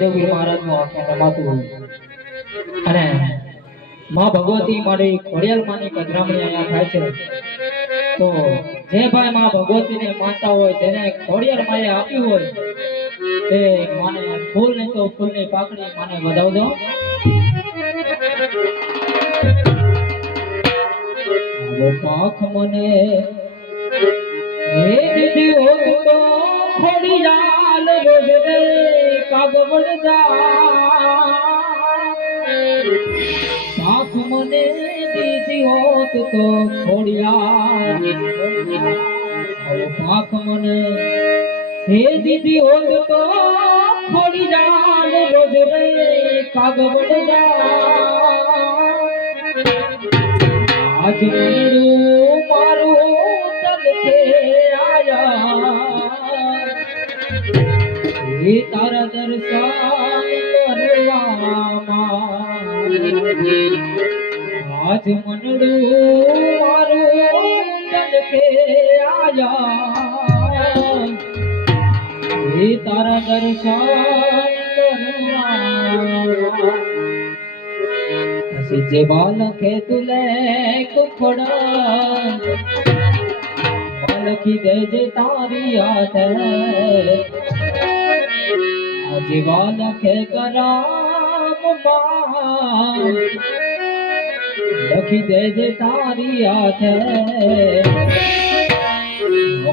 જયદેવગીર મહારાજનું આંખે રમાતું અને માં ભગવતી મારી ખોડિયાલ માની પધરામણી અહીંયા થાય છે. તો જે ભાઈ માં ભગવતીને માનતા હોય, જેને ખોડિયાર માએ આપ્યું હોય, તે માને ફૂલ ને તો ફૂલની પાકડી માને વધાવજો. પાંખ મને હે દીદી હોત તો ખોડિયાલ રોજ જા પાંખ મને દીદી હોત તો આવો પાંખ મને હે દીદી હોત રે કાગવડ જા એ તારા દર્શન કરવામાં. આજ મંડું મારું તલખે આયા. એ તારા દર્શન કરવા. પછી જે બાલકે તુલે કુખડા. બાલકી દેજે તારી હાથે આજે બાલકે કરામમાં લખી દેજે તારી હાથે.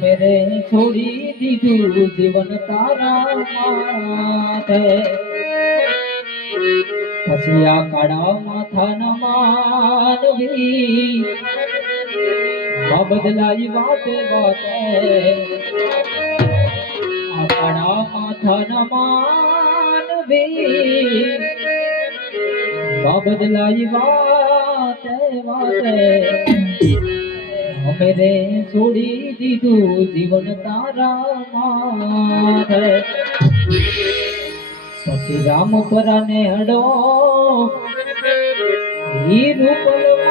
મેરે છોડી દીધું જીવન તારા માથે. પછી આ કાળા માથાના માનવી બદલાઈ વાતે વાતે. આ કાળા માથાના માનવી બદલાઈ વાતે વાતે અમે રે છોડી દીધું જીવન તારા માથે. પછી રામ પરાને હડો. રૂપલમાંથી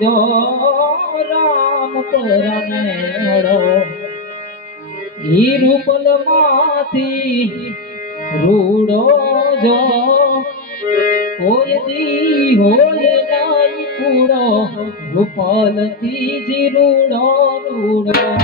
જો રામ પરાને પરમેળો ઈ રૂપલમાંથી રૂડો જો. કોઈ દી હોય નાઈ પૂરો રૂપલથી રૂડો રૂડો.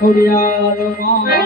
ખોડિયાર માં